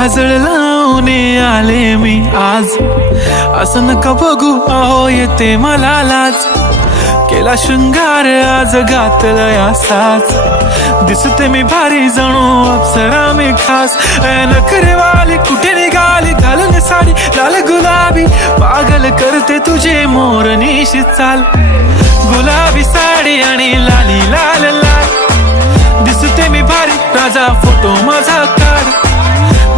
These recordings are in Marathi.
काजळ लावून आले मी आज, असं नका बघू अहो येते मला लाज. केला शृंगार आज घातलाय असाच, दिसते मी भारी जणू अप्सरा मी खास. नखरेवाली कुठे निघाली घालून साडी लाल गुलाबी, पागल करते तुझे मोरनीशी चाल. गुलाबी साडी आणि लाली लाल लाल, दिसते मी भारी राजा फोटो माझा काढ.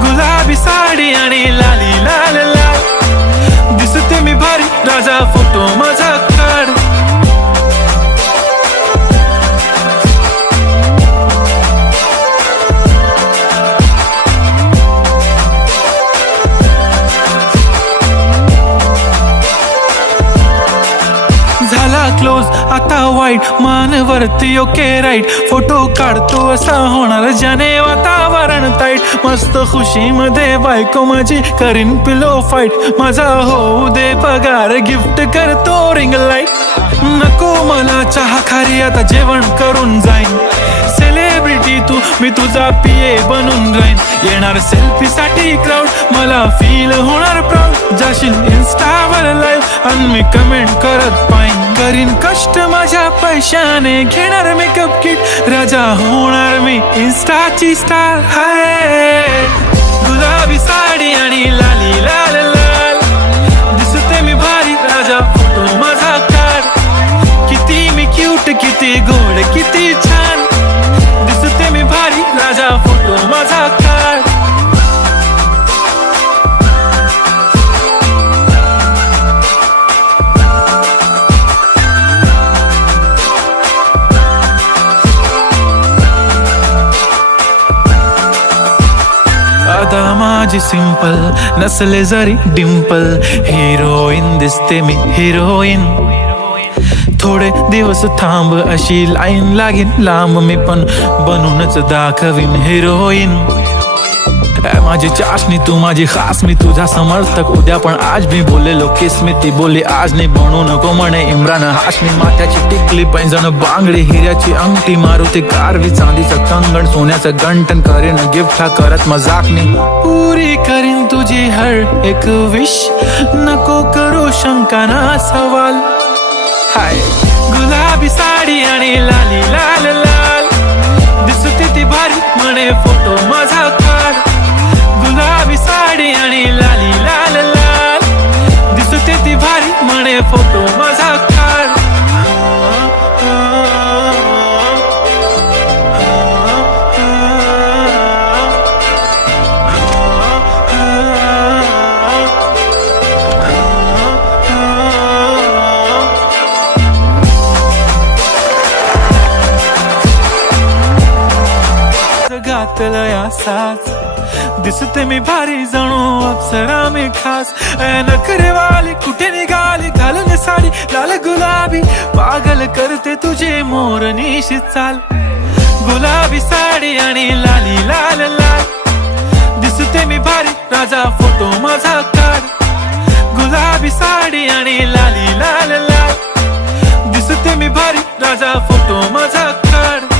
गुलाबी साडी आणि लाली लाल लाल, दिसते मी भारी राजा फोटो माझा काढ. क्लोज आता वाईट मानवरती ओके राईट, फोटो काढतो असा होणार ज्याने वातावरण ताईट. मस्त खुशी मध्ये बायको माझी करीन पिलो फाईट, माझा होऊ दे पगार गिफ्ट करतो रिंग लाईट. नको मला चहा खारी आता जेवण करून जाईन, सेलिब्रिटी तू मी तुझा पिये बनून राहीन. येणार सेल्फी साठी क्राऊड मला फील होणार प्राऊड, जाशील इन्स्टावर लाईव्ह आणि मी कमेंट करत पाईन. करीन कष्ट माझ्या पैशाने घेणार मेकअप किट, राजा होणार मी इन्स्टाची स्टार. हाय गुलाबी साडी आणि लाली लाल लाल, दिसते मी भारी राजा फोटो माझा काढ. किती मी क्यूट किती गोड किती छान, दिसते मी भारी राजा फोटो माझा काढ. आता माझी सिंपल नसले जरी डिंपल, हिरोईन दिसते मी हिरोईन. थोडे दिवस थांब अशी लाईन लागेल लांब, मी पण बनूनच दाखवीन हिरोईन. माझी चाशनी तू माझी खास, मी तुझा समर्थक उद्या पण आज मी बोललेलो किस मी ती बोली आज नाही. बनू नको म्हणे इम्रान हाशमी, माथ्याची टिकली पैंजण बांगडी हिऱ्याची अंगठी, मारुती कारवी चांदीचं कंगण सोन्याचं गंटन, करीन गिफ्ट हा करत मजाकनी. पुरी करीन तुझी हर एक विश, नको करू शंका ना सवाल. हाय गुलाबी साडी आणि लाली लाल लाल, दिसते ती भारी म्हणे फोटो माझा काढ. गुलाबी साडी आणि लाली लाल लाल, दिसते ती भारी म्हणे फोटो माझा काढ. घातलंय असाच, दिसते मी भारी जणू अप्सरा मी खास. नखरेवाली कुठे निघाली घालून साडी लाल गुलाबी, पागल करते तुझे मोरनीशी चाल. गुलाबी साडी आणि लाली लाल लाल, दिसते मी भारी राजा फोटो माझा काढ. गुलाबी साडी आणि लाली लाल लाल, दिसते मी भारी राजा फोटो माझा काढ.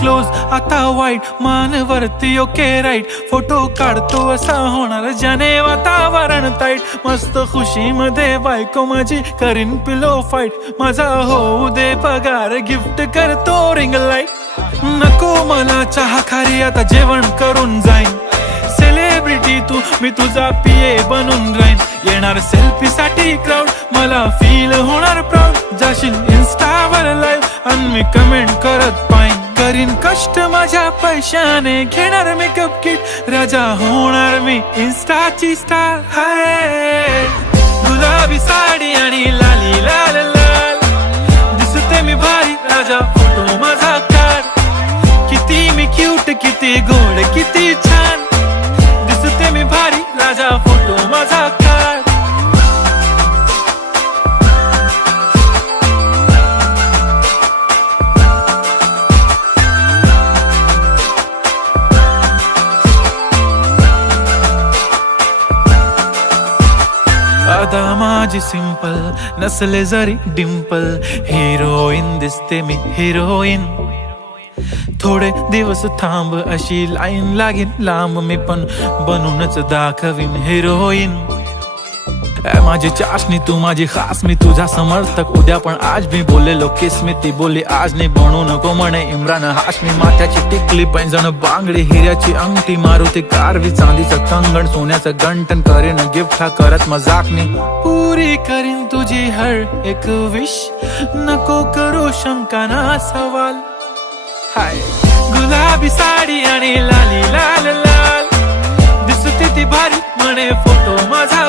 क्लोज आता वाईट मानवरती ओके राईट, फोटो काढतो असा होणार ज्याने वातावरण ताईट. मस्त खुशी मध्ये बायको माझी करीन पिलो फाईट, माझा होऊ दे पगार गिफ्ट करतो रिंग लाईट. नको मला चहा खारी आता जेवण करून जाईन, सेलिब्रिटी तू मी तुझा पिये बनून राहीन. येणार सेल्फी साठी क्राऊड मला फील होणार प्राऊड, जाशील इन्स्टावर लाईव्ह आणि मी कमेंट करत पाईन. करीन कष्ट माझ्या पैशाने घेणार मेकअप किट, राजा होणार मी इन्स्टाची स्टार. हाय गुलाबी साडी आणि लाली लाल लाल, दिसते मी भारी राजा फोटो माझा काढ. किती मी क्यूट किती गोड किती छान, दिसते मी भारी राजा फोटो माझा काढ. अदा माझी सिंपल नसले जरी डिंपल, हिरोईन दिसते मी हिरोईन. थोडे दिवस थांब अशी लाईन लागेल लांब, मी पण बनूनच दाखवीन हिरोईन. माझी चाशनी तू माझी खास, मी तुझा समर्थक उद्या पण आज मी बोललेलो किस मी, ती बोली आज नाही बनू नको म्हणे इम्रान हाशमी. माथ्याची टिकली पैंजण बांगडी हिऱ्याची अंगठी, मारुती कारवी चांदीचं कंगण सोन्याचं गंटन, करीन गिफ्ट हा करत मजाकनी. पुरी करीन तुझी हर एक विश, नको करू शंका ना सवाल. हाय गुलाबी साडी आणि लाली लाल लाल, दिसते ती भारी म्हणे फोटो माझा